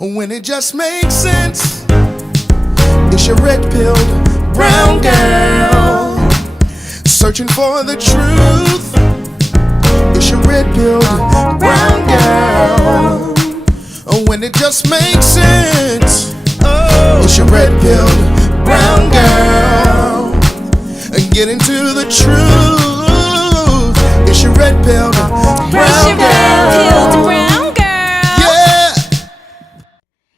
when it just makes sense. It's your red-pilled brown girl, searching for the truth. It's your red-pilled brown girl, when it just makes sense. It's your red-pilled brown girl, get into the truth. It's your red-pilled brown girl. Brown girl. Yeah.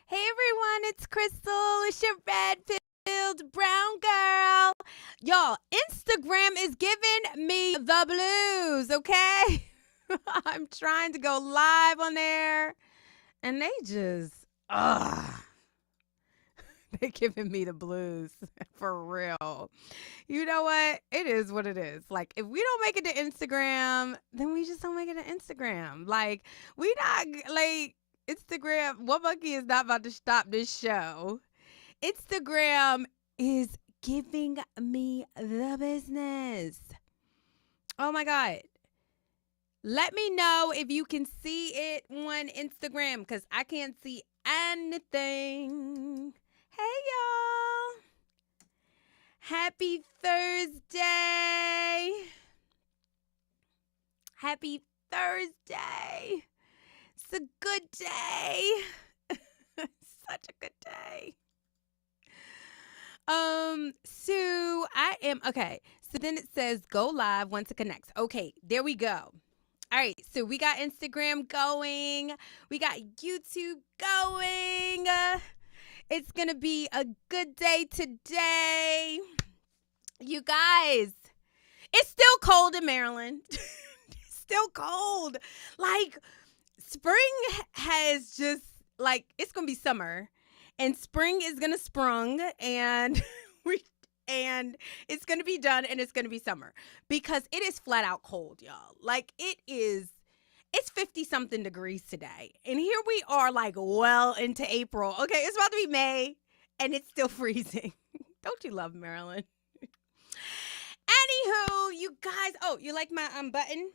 Hey everyone, it's Crystal. It's your red-pilled brown girl. Y'all, Instagram is giving me the blues, okay? I'm trying to go live on there, and they just, they're giving me the blues for real. You know what? It is what it is. Like, if we don't make it to Instagram, then we just don't make it to Instagram. Like, we not, like, Instagram, One Monkey is not about to stop this show. Instagram is giving me the business. Oh, my God. Let me know if you can see it on Instagram, because I can't see anything. Hey, y'all. Happy Thursday. Happy Thursday. It's a good day. Such a good day. So I am, okay. So then it says go live once it connects. Okay, there we go. All right, so we got Instagram going. We got YouTube going. It's going to be a good day today. You guys, it's still cold in Maryland. It's still cold. Like, spring has just, like, it's going to be summer. And spring is going to sprung. And and it's going to be done. And it's going to be summer. Because it is flat out cold, y'all. Like, it's 50-something degrees today. And here we are, like, well into April. Okay, it's about to be May, and it's still freezing. Don't you love Maryland? Anywho, you guys, oh, you like my button?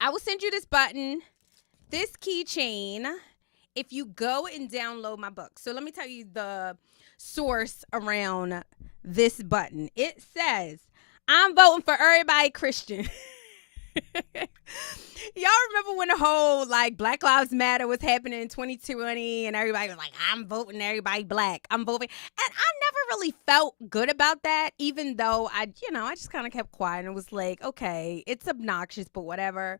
I will send you this button, this keychain, if you go and download my book. So let me tell you the source around this button. It says, I'm voting for everybody Christian. Y'all remember when the whole, like, Black Lives Matter was happening in 2020 and everybody was like, I'm voting everybody black. I'm voting. And I never really felt good about that, even though I just kind of kept quiet and was like, okay, it's obnoxious, but whatever.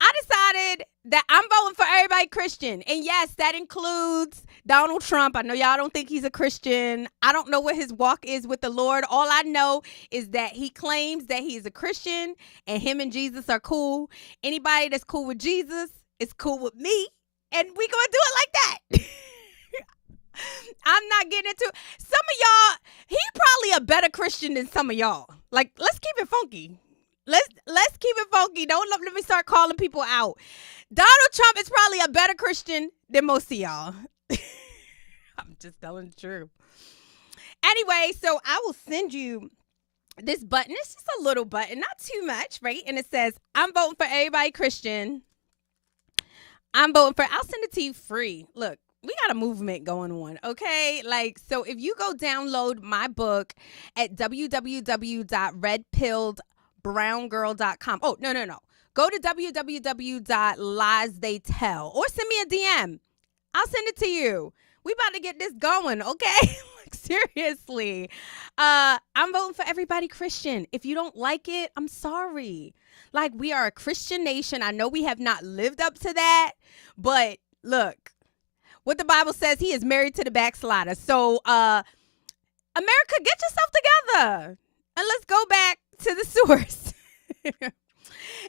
I decided that I'm voting for everybody Christian. And yes, that includes Donald Trump. I know y'all don't think he's a Christian. I don't know what his walk is with the Lord. All I know is that he claims that he is a Christian and him and Jesus are cool. Anybody that's cool with Jesus is cool with me. And we gonna do it like that. I'm not getting into some of y'all. He probably a better Christian than some of y'all. Like, let's keep it funky. Let's keep it funky. Don't let me start calling people out. Donald Trump is probably a better Christian than most of y'all. I'm just telling the truth. Anyway, so I will send you this button. It's just a little button, not too much, right? And it says, I'm voting for everybody Christian. I'll send it to you free. Look, we got a movement going on, okay? Like, so if you go download my book at www.redpilledbrowngirl.com. Oh, no. Go to www.liestheytell or send me a DM. I'll send it to you. We about to get this going, okay? Like, seriously. I'm voting for everybody Christian. If you don't like it, I'm sorry. Like, we are a Christian nation. I know we have not lived up to that, but look, what the Bible says, he is married to the backslider. So, America, get yourself together. And let's go back to the source.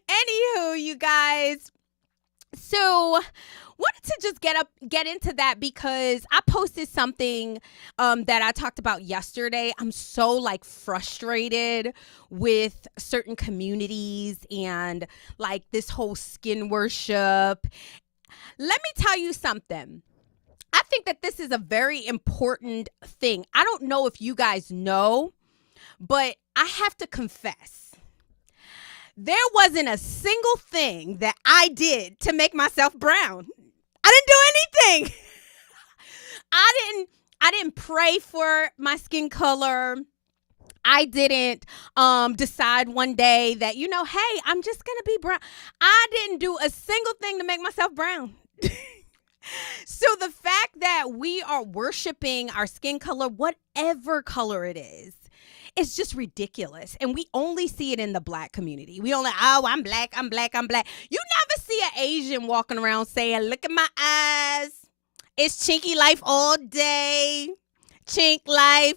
Anywho, you guys. So, wanted to just get into that because I posted something that I talked about yesterday. I'm so, like, frustrated with certain communities and, like, this whole skin worship. Let me tell you something. I think that this is a very important thing. I don't know if you guys know, but I have to confess. There wasn't a single thing that I did to make myself brown. I didn't do anything. I didn't pray for my skin color. I didn't decide one day that, hey, I'm just going to be brown. I didn't do a single thing to make myself brown. So the fact that we are worshiping our skin color, whatever color it is, it's just ridiculous. And we only see it in the black community. We only, I'm black, I'm black, I'm black. You never see an Asian walking around saying, look at my eyes. It's chinky life all day. Chink life.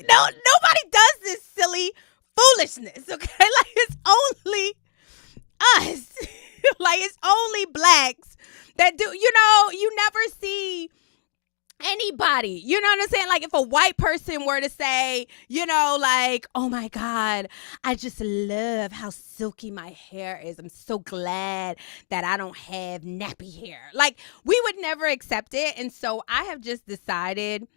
No, nobody does this silly foolishness, okay? Like, it's only us. Like, it's only blacks that do, you never see anybody. You know what I'm saying? Like, if a white person were to say, like, oh my God, I just love how silky my hair is. I'm so glad that I don't have nappy hair. Like, we would never accept it. And so I have just decided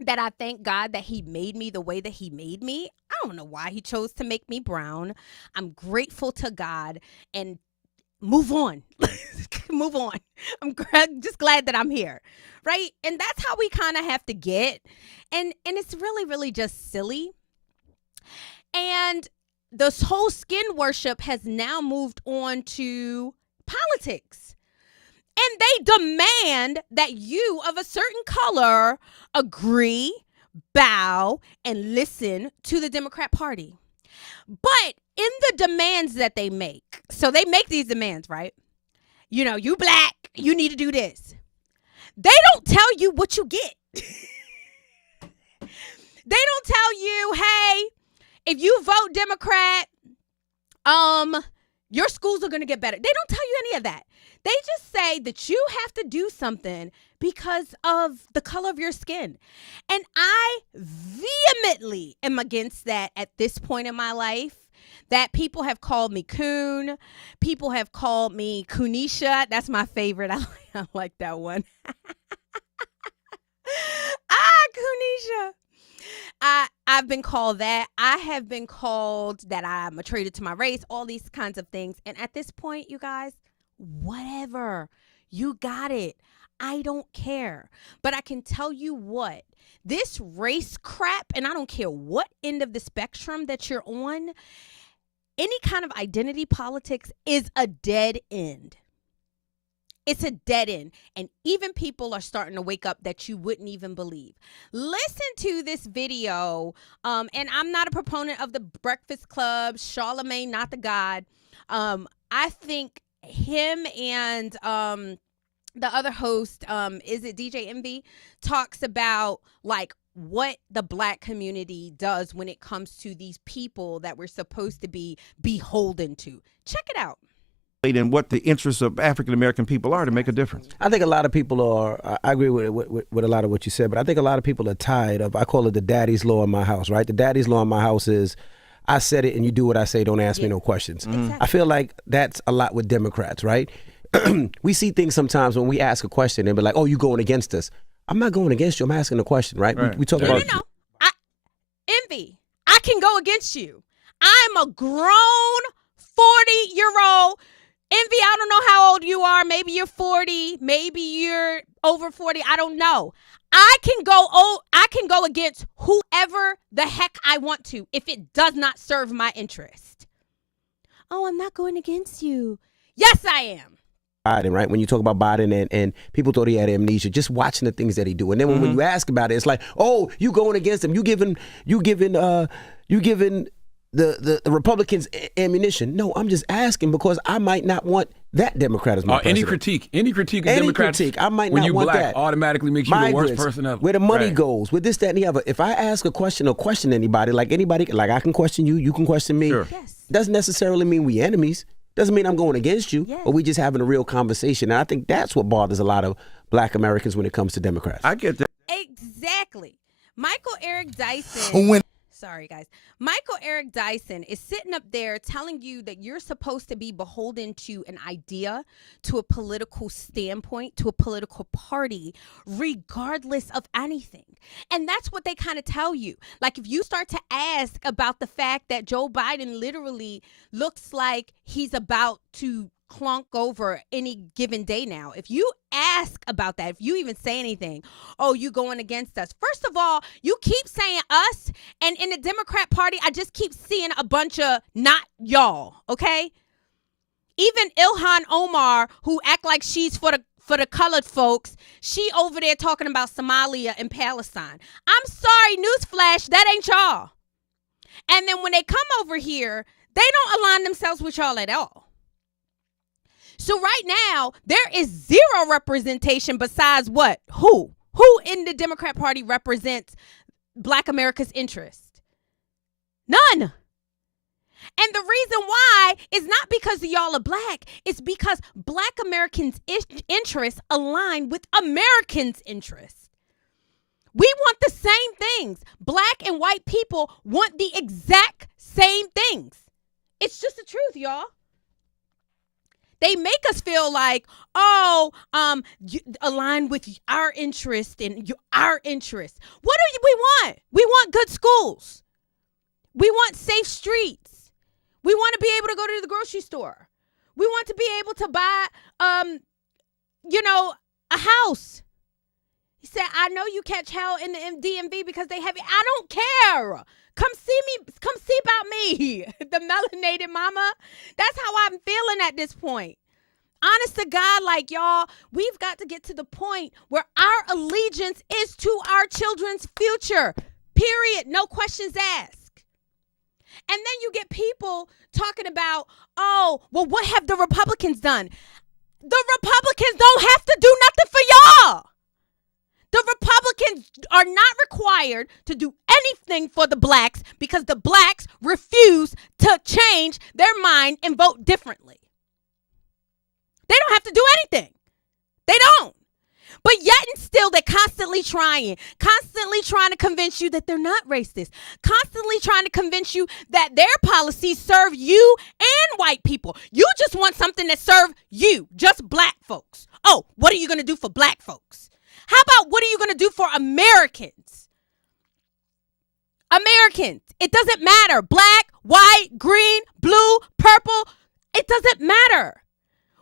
that I thank God that he made me the way that he made me. I don't know why he chose to make me brown. I'm grateful to God and move on. Move on. I'm just glad that I'm here. Right? And that's how we kind of have to get. And it's really, really just silly. And this whole skin worship has now moved on to politics. And they demand that you of a certain color agree, bow, and listen to the Democrat Party. But in the demands that they make, so they make these demands, right? You black, you need to do this. They don't tell you what you get. They don't tell you, hey, if you vote Democrat, your schools are going to get better. They don't tell you any of that. They just say that you have to do something because of the color of your skin. And I vehemently am against that at this point in my life. That people have called me coon. People have called me Kunisha. That's my favorite. I like that one. Kunisha. I've been called that. I have been called that I'm a traitor to my race, all these kinds of things. And at this point, you guys, whatever. You got it. I don't care. But I can tell you what, this race crap, and I don't care what end of the spectrum that you're on, any kind of identity politics is a dead end. It's a dead end. And even people are starting to wake up that you wouldn't even believe. Listen to this video. And I'm not a proponent of the Breakfast Club, Charlemagne, not the God. I think him and the other host, is it DJ Envy, talks about like what the black community does when it comes to these people that we're supposed to be beholden to. Check it out. And what the interests of African American people are to make a difference. I think a lot of people are, I agree with a lot of what you said, but I think a lot of people are tired of, I call it the daddy's law in my house, right? The daddy's law in my house is, I said it and you do what I say, don't ask me no questions. Exactly. I feel like that's a lot with Democrats, right? We see things sometimes when we ask a question and be like, oh, you going against us. I'm not going against you, I'm asking a question, right? We talk about... No. Envy, I can go against you. I'm a grown 40-year-old. Envy, I don't know how old you are. Maybe you're 40. Maybe you're over 40. I don't know. I can go against whoever the heck I want to if it does not serve my interest. Oh, I'm not going against you. Yes, I am. Biden, right? When you talk about Biden and people thought he had amnesia, just watching the things that he do. And then when you ask about it, it's like, oh, you going against him. You giving the Republicans ammunition. No, I'm just asking because I might not want that Democrat as my president. Any critique of Democrats, I might when not you want black, that. automatically makes you the worst person ever. Where the money goes, with this, that, and the other. If I ask a question or question anybody, like I can question you, you can question me. Sure. Yes. Doesn't necessarily mean we enemies. Doesn't mean I'm going against you, or we just having a real conversation. And I think that's what bothers a lot of black Americans when it comes to Democrats. I get that. Exactly. Michael Eric Dyson. Sorry, guys. Michael Eric Dyson is sitting up there telling you that you're supposed to be beholden to an idea, to a political standpoint, to a political party, regardless of anything. And that's what they kind of tell you. Like, if you start to ask about the fact that Joe Biden literally looks like he's about to clunk over any given day now. If you ask about that, if you even say anything, oh, you going against us. First of all, you keep saying us, and in the Democrat Party, I just keep seeing a bunch of not y'all, okay? Even Ilhan Omar, who act like she's for the colored folks, she over there talking about Somalia and Palestine. I'm sorry, newsflash, that ain't y'all. And then when they come over here, they don't align themselves with y'all at all. So right now, there is zero representation besides what? Who? Who in the Democrat Party represents Black America's interest? None. And the reason why is not because y'all are black. It's because Black Americans' interests align with Americans' interests. We want the same things. Black and white people want the exact same things. It's just the truth, y'all. They make us feel like, you align with our interest and our interest. What do we want? We want good schools. We want safe streets. We want to be able to go to the grocery store. We want to be able to buy, a house. He said, I know you catch hell in the DMV because they have it. I don't care. Come see me. Come see about me. The melanated mama. That's how I'm feeling at this point. Honest to God, like y'all, we've got to get to the point where our allegiance is to our children's future. Period. No questions asked. And then you get people talking about, what have the Republicans done? The Republicans don't have to do nothing for y'all. The Republicans are not required to do anything for the blacks because the blacks refuse to change their mind and vote differently. They don't have to do anything. They don't. But yet and still, they're constantly trying to convince you that they're not racist, constantly trying to convince you that their policies serve you and white people. You just want something that serves you, just black folks. Oh, what are you going to do for black folks? How about what are you going to do for Americans? Americans. It doesn't matter. Black, white, green, blue, purple. It doesn't matter.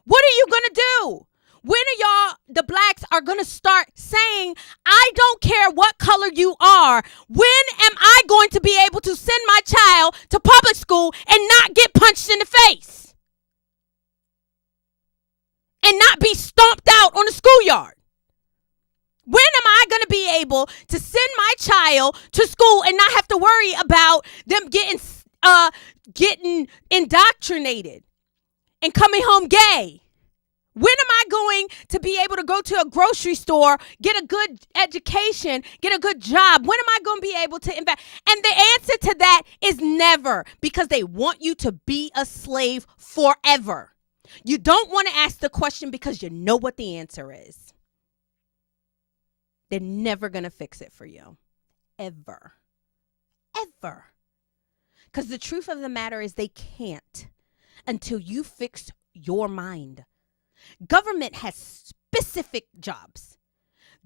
What are you going to do? When are y'all, the blacks, are going to start saying, I don't care what color you are. When am I going to be able to send my child to public school and not get punched in the face? And not be stomped out on the schoolyard? When am I going to be able to send my child to school and not have to worry about them getting indoctrinated and coming home gay? When am I going to be able to go to a grocery store, get a good education, get a good job? When am I going to be able to invest? And the answer to that is never, because they want you to be a slave forever. You don't want to ask the question because you know what the answer is. They're never going to fix it for you. Ever. Ever. Because the truth of the matter is they can't until you fix your mind. Government has specific jobs.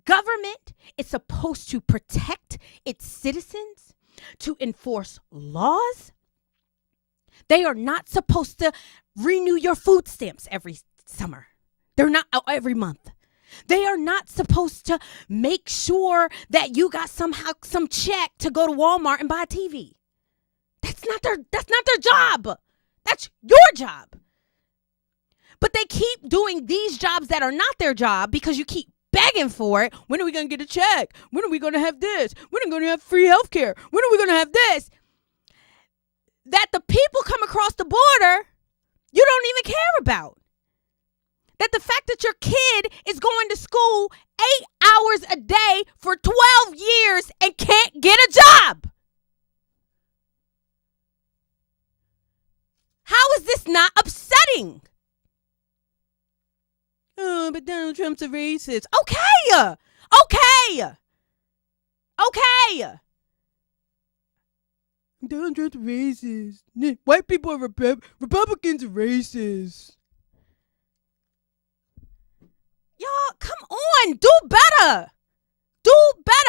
Government is supposed to protect its citizens, to enforce laws. They are not supposed to renew your food stamps every summer. They're not every month. They are not supposed to make sure that you got somehow some check to go to Walmart and buy a TV. That's not their job. That's your job. But they keep doing these jobs that are not their job because you keep begging for it. When are we going to get a check? When are we going to have this? When are we going to have free health care? When are we going to have this? That the people come across the border, you don't even care about. That the fact that your kid is going to school 8 hours a day for 12 years and can't get a job. How is this not upsetting? Oh, but Donald Trump's a racist. Okay. Donald Trump's a racist. White people are Republicans are racist. Y'all, come on. Do better.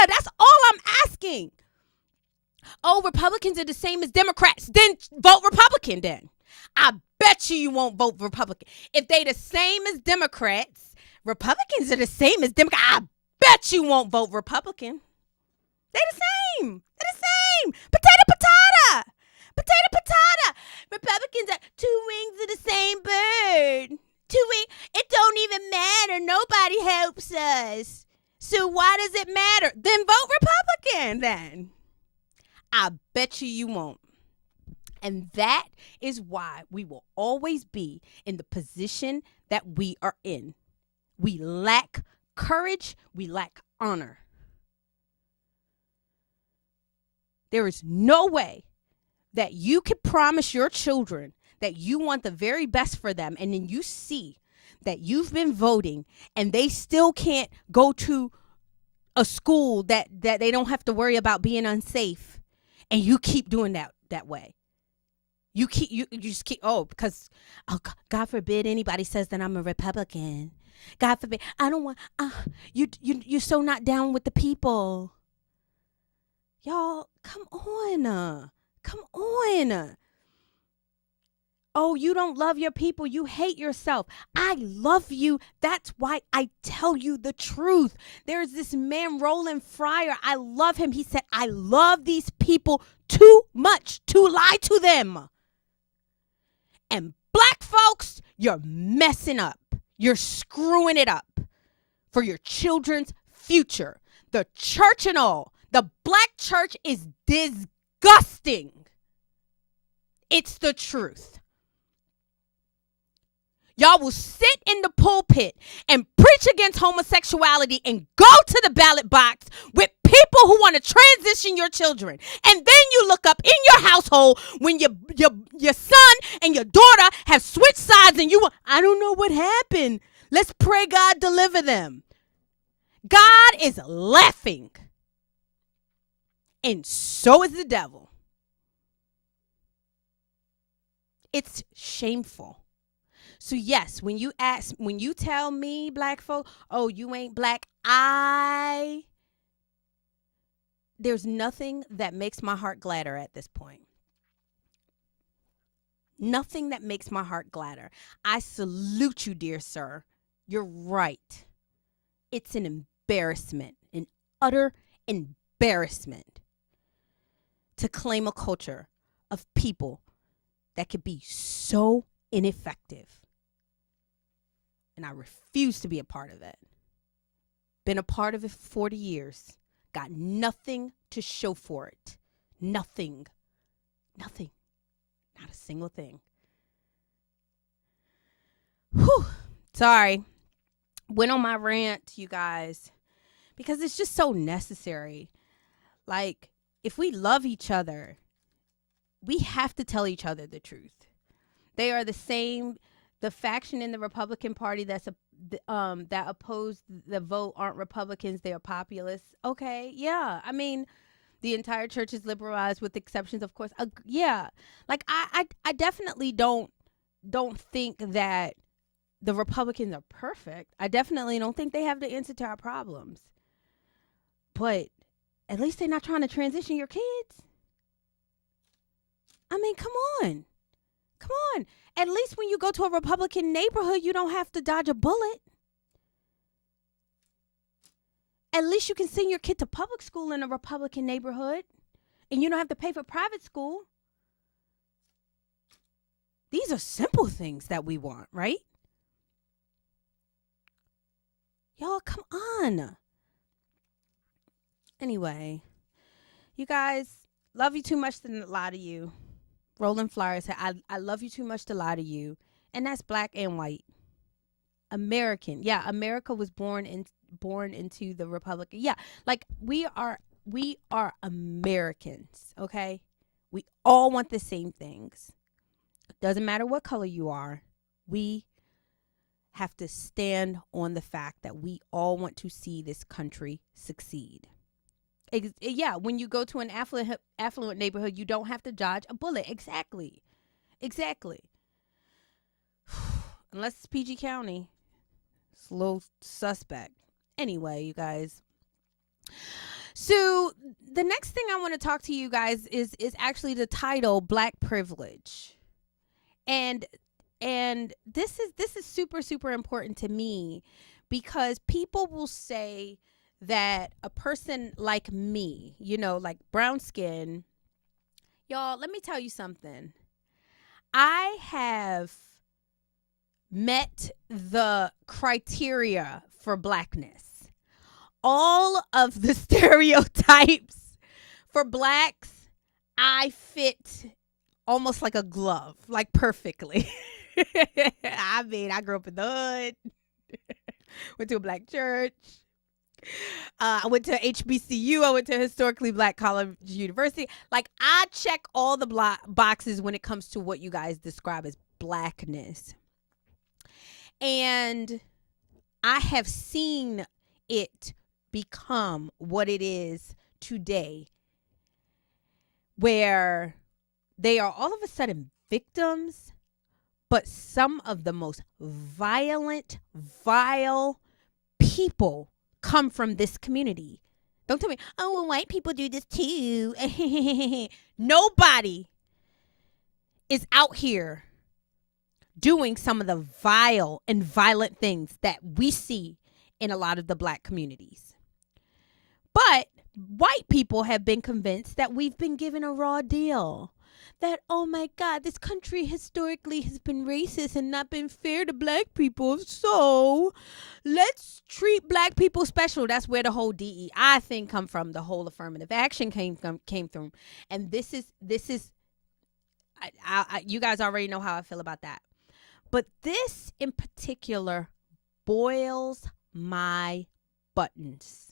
That's all I'm asking. Oh, Republicans are the same as Democrats. Then vote Republican then. I bet you won't vote Republican. If they the same as Democrats, Republicans are the same as Democrats. I bet you won't vote Republican. They the same. They're the same. Potato, potato. Potato, potato. Republicans are two wings of the same bird. Two wings. It don't even matter. Nobody helps us. So why does it matter? Then vote Republican then. I bet you won't. And that is why we will always be in the position that we are in. We lack courage. We lack honor. There is no way that you could promise your children that you want the very best for them, and then you see that you've been voting and they still can't go to a school that they don't have to worry about being unsafe, and you keep doing that way. You just keep, because God forbid anybody says that I'm a Republican. God forbid. I don't want, you're so not down with the people. Y'all, come on. Come on. Oh, you don't love your people. You hate yourself. I love you. That's why I tell you the truth. There's this man, Roland Fryer. I love him. He said, I love these people too much to lie to them. And black folks, you're messing up. You're screwing it up for your children's future. The church and all. The black church is disgusting. It's the truth. Y'all will sit in the pulpit and preach against homosexuality and go to the ballot box with people who want to transition your children. And then you look up in your household when your son and your daughter have switched sides and I don't know what happened. Let's pray God deliver them. God is laughing. And so is the devil. It's shameful. So yes, when you tell me, black folk, oh, you ain't black, there's nothing that makes my heart gladder at this point. Nothing that makes my heart gladder. I salute you, dear sir. You're right. It's an embarrassment, an utter embarrassment to claim a culture of people that could be so ineffective. And I refuse to be a part of it. Been a part of it for 40 years. Got nothing to show for it. Nothing. Nothing. Not a single thing. Whew. Sorry. Went on my rant, you guys, because it's just so necessary. Like, if we love each other, we have to tell each other the truth. They are the same. The faction in the Republican Party that oppose the vote aren't Republicans. They are populists. Okay, yeah. I mean, the entire church is liberalized with exceptions, of course. Yeah. Like, I definitely don't think that the Republicans are perfect. I definitely don't think they have the answer to our problems. But at least they're not trying to transition your kids. I mean, come on. Come on. At least when you go to a Republican neighborhood, you don't have to dodge a bullet. At least you can send your kid to public school in a Republican neighborhood, and you don't have to pay for private school. These are simple things that we want, right? Y'all, come on. Anyway, you guys, love you too much to lie to you. Roland Flyer said, I love you too much to lie to you. And that's black and white. American. Yeah, America was born into the Republican. Yeah, like we are Americans, okay? We all want the same things. Doesn't matter what color you are. We have to stand on the fact that we all want to see this country succeed. Yeah, when you go to an affluent neighborhood, you don't have to dodge a bullet. Exactly. Unless it's PG County. It's a little suspect. Anyway, you guys. So the next thing I want to talk to you guys is actually the title, Black Privilege. and this is super, super important to me, because people will say that a person like me, like brown skin, y'all, let me tell you something. I have met the criteria for blackness. All of the stereotypes for blacks, I fit almost like a glove, like perfectly. I mean, I grew up in the hood, went to a black church. I went to HBCU. I went to a historically black college university. Like, I check all the boxes when it comes to what you guys describe as blackness. And I have seen it become what it is today, where they are all of a sudden victims, but some of the most violent, vile people come from this community. Don't tell me, oh, well, white people do this too. Nobody is out here doing some of the vile and violent things that we see in a lot of the black communities. But white people have been convinced that we've been given a raw deal. That, oh my God, this country historically has been racist and not been fair to black people. So let's treat black people special. That's where the whole DEI thing come from. The whole affirmative action came from. And this is you guys already know how I feel about that. But this in particular boils my buttons.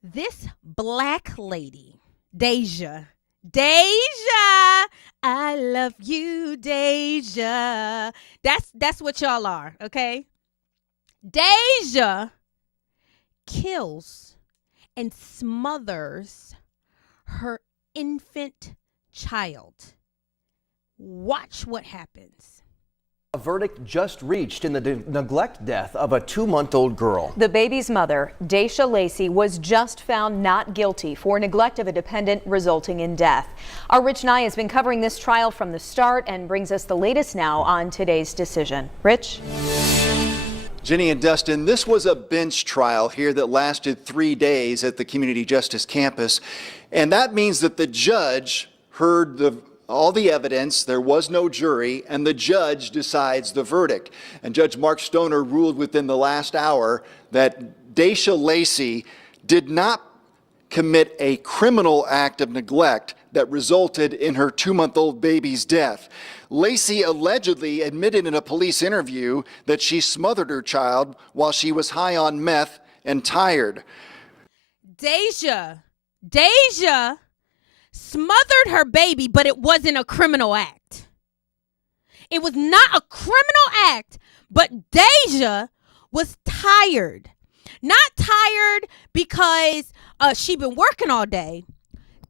This black lady, Deja, I love you, Deja. That's what y'all are, okay? Deja kills and smothers her infant child. Watch what happens. A verdict just reached in the neglect death of a 2-month-old girl. The baby's mother, Daisha Lacey, was just found not guilty for neglect of a dependent resulting in death. Our Rich Nye has been covering this trial from the start and brings us the latest now on today's decision. Rich? Jenny and Dustin, this was a bench trial here that lasted 3 days at the Community Justice Campus. And that means that the judge heard all the evidence, there was no jury, and the judge decides the verdict. And Judge Mark Stoner ruled within the last hour that Daisha Lacey did not commit a criminal act of neglect that resulted in her 2-month-old baby's death. Lacey allegedly admitted in a police interview that she smothered her child while she was high on meth and tired. Deja smothered her baby, but it wasn't a criminal act. It was not a criminal act, but Deja was tired. Not tired because she'd been working all day.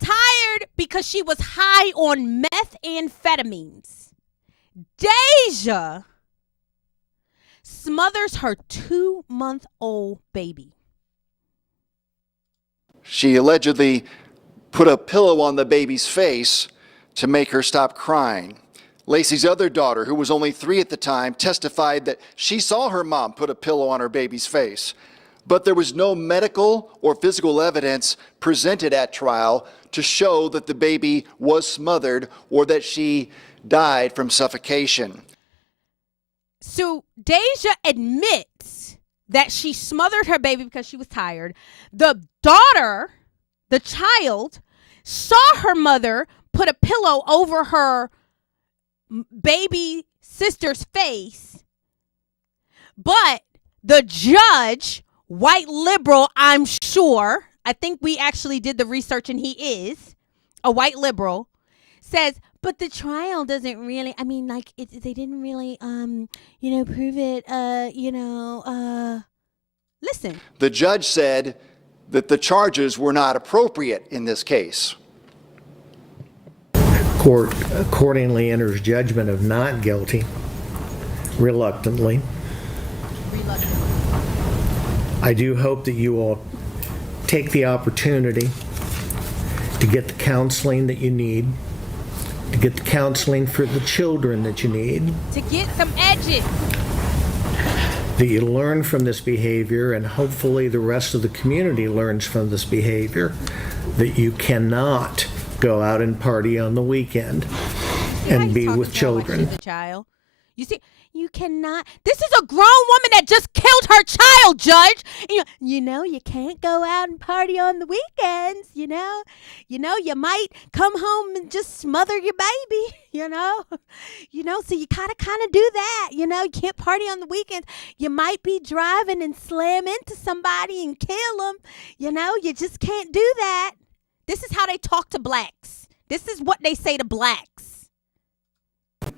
Tired because she was high on methamphetamines. Deja smothers her 2-month-old baby. She allegedly put a pillow on the baby's face to make her stop crying. Lacey's other daughter, who was only 3 at the time, testified that she saw her mom put a pillow on her baby's face. But there was no medical or physical evidence presented at trial to show that the baby was smothered or that she died from suffocation. So Deja admits that she smothered her baby because she was tired. The daughter, the child, saw her mother put a pillow over her baby sister's face. But the judge, white liberal, I'm sure, I think we actually did the research and he is a white liberal, says, but the trial doesn't really, I mean, like, they didn't really, prove it, listen. The judge said that the charges were not appropriate in this case. Court accordingly enters judgment of not guilty, reluctantly. I do hope that you will take the opportunity to get the counseling that you need, to get the counseling for the children that you need, To get some edges. that you learn from this behavior, and hopefully the rest of the community learns from this behavior, that you cannot go out and party on the weekend and be with children. The child. You see, you cannot. This is a grown woman that just killed her child, Judge. And you can't go out and party on the weekends. You you might come home and just smother your baby. So you kind of do that. You can't party on the weekends. You might be driving and slam into somebody and kill them. You just can't do that. This is how they talk to blacks. This is what they say to blacks.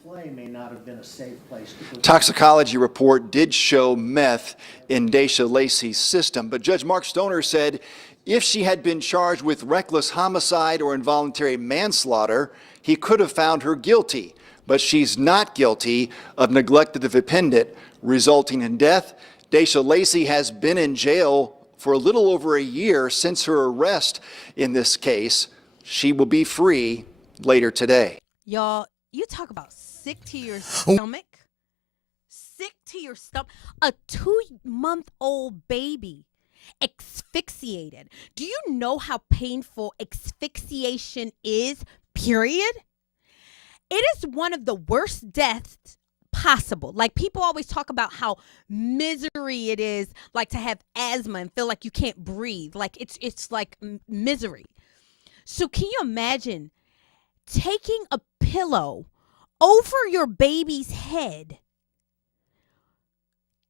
Play may not have been a safe place to put. Toxicology report did show meth in Daisha Lacey's system, but Judge Mark Stoner said if she had been charged with reckless homicide or involuntary manslaughter, he could have found her guilty. But she's not guilty of neglect of the dependent resulting in death. Daisha Lacey has been in jail for a little over a year since her arrest in this case. She will be free later today. Y'all, you talk about sick to your stomach. Sick to your stomach. A 2-month-old baby asphyxiated. Do you know how painful asphyxiation is, period? It is one of the worst deaths possible. Like, people always talk about how misery it is, like to have asthma and feel like you can't breathe. Like, it's like misery. So can you imagine taking a pillow over your baby's head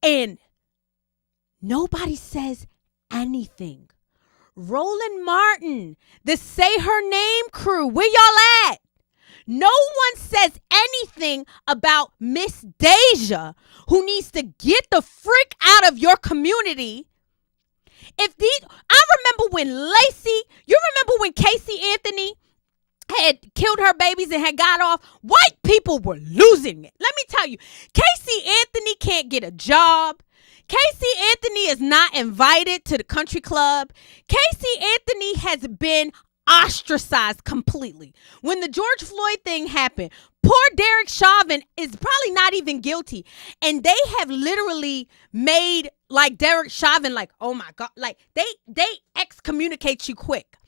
and nobody says anything? Roland Martin, the Say Her Name crew, where y'all at? No one says anything about Miss Deja, who needs to get the freak out of your community. I remember when you remember when Casey Anthony had killed her babies and had got off? White people were losing it. Let me tell you, Casey Anthony can't get a job. Casey Anthony is not invited to the country club. Casey Anthony has been ostracized completely. When the George Floyd thing happened, poor Derek Chauvin is probably not even guilty. And they have literally made like Derek Chauvin like, oh my God, like they excommunicate you quick.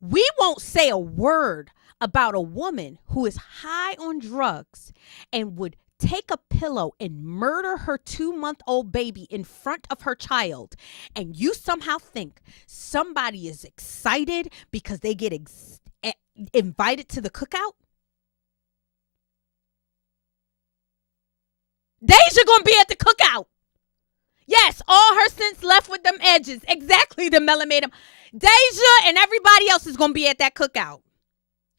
We won't say a word about a woman who is high on drugs and would take a pillow and murder her 2-month-old baby in front of her child. And you somehow think somebody is excited because they get invited to the cookout? Deja gonna be at the cookout. Yes, all her sins left with them edges. Exactly, the melanated. Deja and everybody else is going to be at that cookout.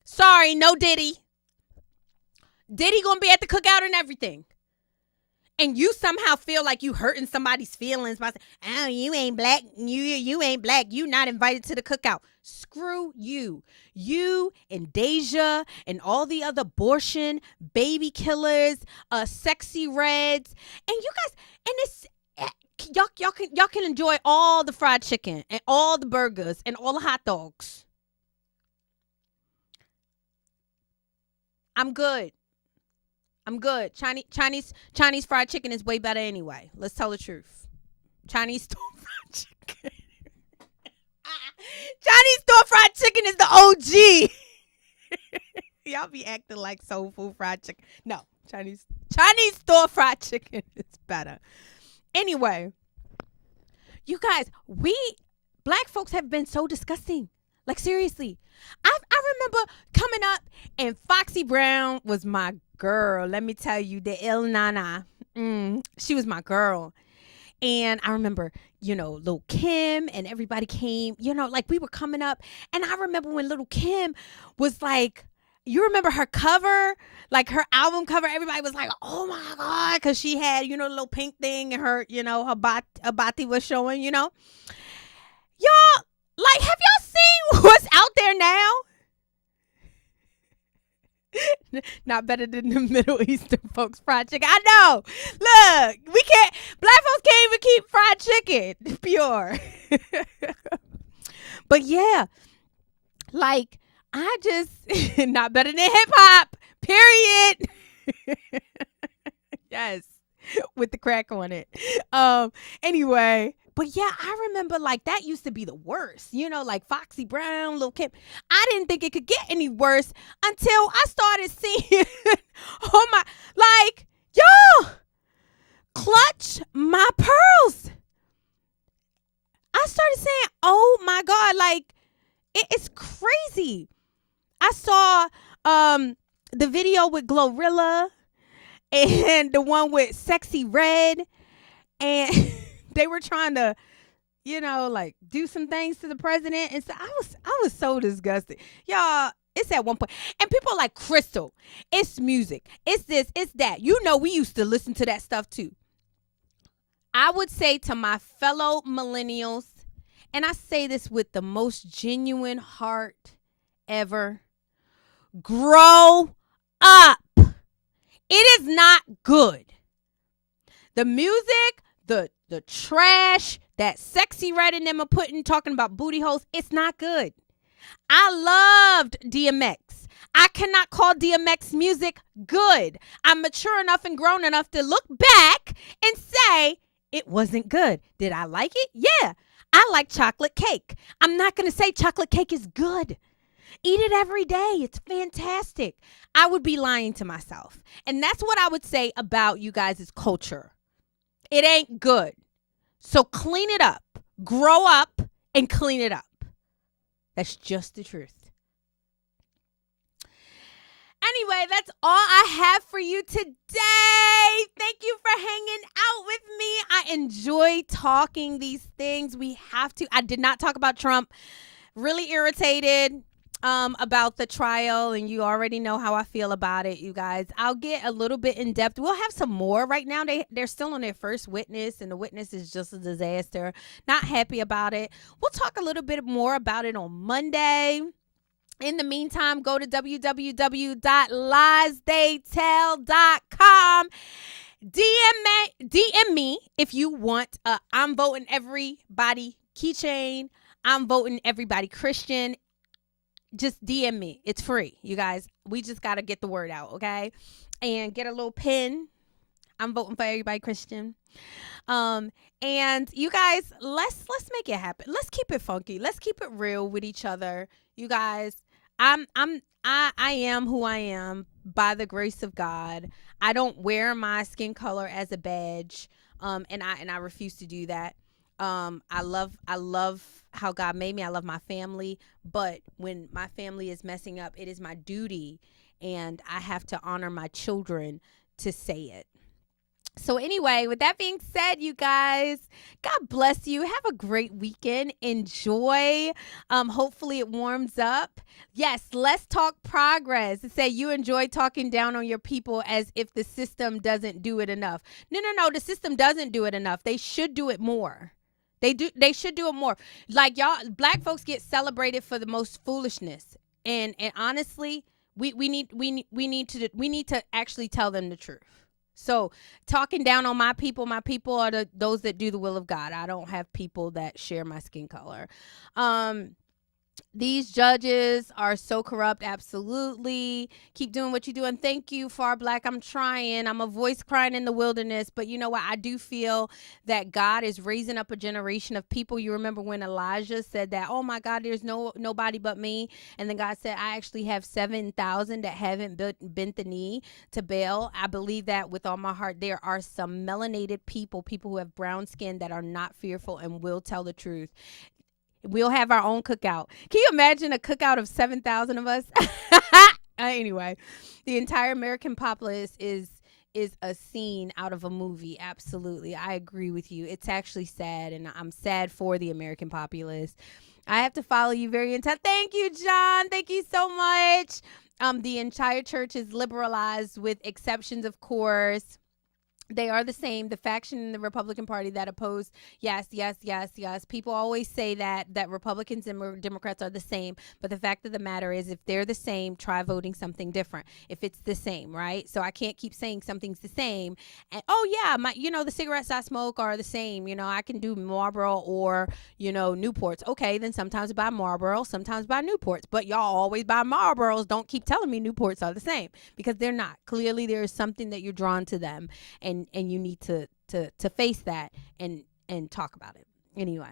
Sorry, no Diddy. Diddy going to be at the cookout and everything. And you somehow feel like you hurting somebody's feelings by saying, oh, you ain't black. You ain't black. You not invited to the cookout. Screw you. You and Deja and all the other abortion, baby killers, sexy reds. And you guys, and it's, y'all can enjoy all the fried chicken and all the burgers and all the hot dogs. I'm good. Chinese fried chicken is way better anyway. Let's tell the truth. Chinese store fried chicken. Chinese store fried chicken is the OG. Y'all be acting like soul food fried chicken. No, Chinese store fried chicken is better. Anyway, you guys, we black folks have been so disgusting. Like, seriously. I remember coming up and Foxy Brown was my girl. Let me tell you, the Il Nana. She was my girl. And I remember, Lil' Kim and everybody came, like we were coming up. And I remember when Lil' Kim was like, you remember her cover, like her album cover, everybody was like, oh my God, because she had, the little pink thing and her, her body was showing, Y'all, like, have y'all seen what's out there now? Not better than the Middle Eastern folks fried chicken. I know. Look, black folks can't even keep fried chicken pure. But yeah, like, I just, not better than hip hop, period. Yes, with the crack on it. Anyway, but yeah, I remember like that used to be the worst, like Foxy Brown, Lil Kim. I didn't think it could get any worse until I started seeing, oh my, like, yo, clutch my pearls. I started saying, oh my God, like, it's crazy. I saw the video with Glorilla and the one with Sexy Red, and they were trying to, like do some things to the president, and so I was so disgusted, y'all. It's at one point, and people are like, Crystal, it's music, it's this, it's that. We used to listen to that stuff too. I would say to my fellow millennials, and I say this with the most genuine heart ever, grow up. It is not good. The music, the trash that Sexy Red and them are talking about booty holes, it's not good. I loved DMX. I cannot call DMX music good. I'm mature enough and grown enough to look back and say it wasn't good. Did I like it? Yeah. I like chocolate cake. I'm not going to say chocolate cake is good. Eat it every day. It's fantastic. I would be lying to myself. And that's what I would say about you guys' culture. It ain't good. So clean it up. Grow up and clean it up. That's just the truth. Anyway, that's all I have for you today. Thank you for hanging out with me. I enjoy talking these things. We have to. I did not talk about Trump. Really irritated about the trial, and you already know how I feel about it, you guys. I'll get a little bit in depth. We'll have some more. Right now, they're still on their first witness, and the witness is just a disaster. Not happy about it. We'll talk a little bit more about it on Monday. In the meantime, go to www.liestheytell.com. DM me if you want I'm voting everybody keychain. I'm voting everybody Christian. Just DM me. It's free, you guys. We just got to get the word out, okay? And get a little pin. I'm voting for everybody Christian. And you guys, let's make it happen. Let's keep it funky. Let's keep it real with each other. You guys, I am who I am by the grace of God. I don't wear my skin color as a badge. And I refuse to do that. I love how God made me. I love my family, but when my family is messing up, it is my duty, and I have to honor my children to say it. So anyway, with that being said, you guys, God bless you. Have a great weekend. Enjoy. Hopefully it warms up. Yes, let's talk progress. Say you enjoy talking down on your people as if the system doesn't do it enough. No. The system doesn't do it enough. They should do it more. They should do it more. Like, y'all, black folks get celebrated for the most foolishness. And honestly, we need to actually tell them the truth. So talking down on my people are those that do the will of God. I don't have people that share my skin color. These judges are so corrupt. Absolutely. Keep doing what you do. And thank you, Far Black. I'm trying. I'm a voice crying in the wilderness. But you know what? I do feel that God is raising up a generation of people. You remember when Elijah said that, oh my God, there's nobody but me. And then God said, I actually have 7,000 that haven't bent the knee to Baal. I believe that with all my heart. There are some melanated people who have brown skin that are not fearful and will tell the truth. We'll have our own cookout. Can you imagine a cookout of 7,000 of us? Anyway, the entire American populace is a scene out of a movie. Absolutely. I agree with you. It's actually sad, and I'm sad for the American populace. I have to follow you very intense. Thank you, John. Thank you so much. The entire church is liberalized with exceptions, of course. They are the same. The faction in the Republican Party that oppose, yes, yes, yes, yes. People always say that Republicans and Democrats are the same. But the fact of the matter is, if they're the same, try voting something different. If it's the same, right? So I can't keep saying something's the same. And oh yeah, the cigarettes I smoke are the same. I can do Marlboro or Newports. Okay, then sometimes I buy Marlboro, sometimes buy Newports. But y'all always buy Marlboros. Don't keep telling me Newports are the same, because they're not. Clearly, there is something that you're drawn to them, and you need to face that and talk about it. Anyway.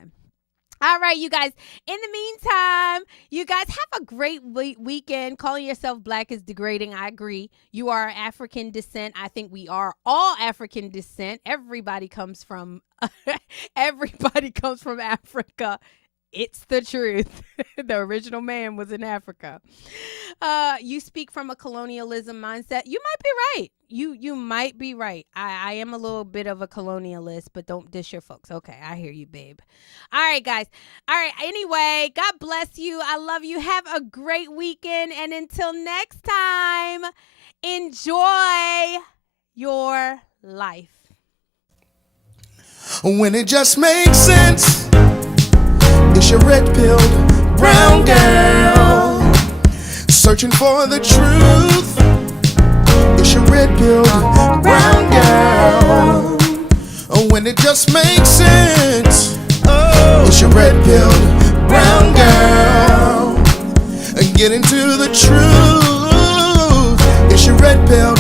All right, you guys. In the meantime, you guys have a great weekend. Calling yourself black is degrading. I agree. You are African descent. I think we are all African descent. Everybody comes from Africa. It's the truth. The original man was in Africa. You speak from a colonialism mindset. You might be right. You might be right. I am a little bit of a colonialist, but don't dish your folks. Okay, I hear you, babe. All right, guys. All right, anyway, God bless you. I love you. Have a great weekend. And until next time, enjoy your life. When it just makes sense, it's your red-pilled brown girl, searching for the truth. It's your red-pilled brown girl. When it just makes sense, it's your red-pilled brown girl. And get into the truth. It's your red-pilled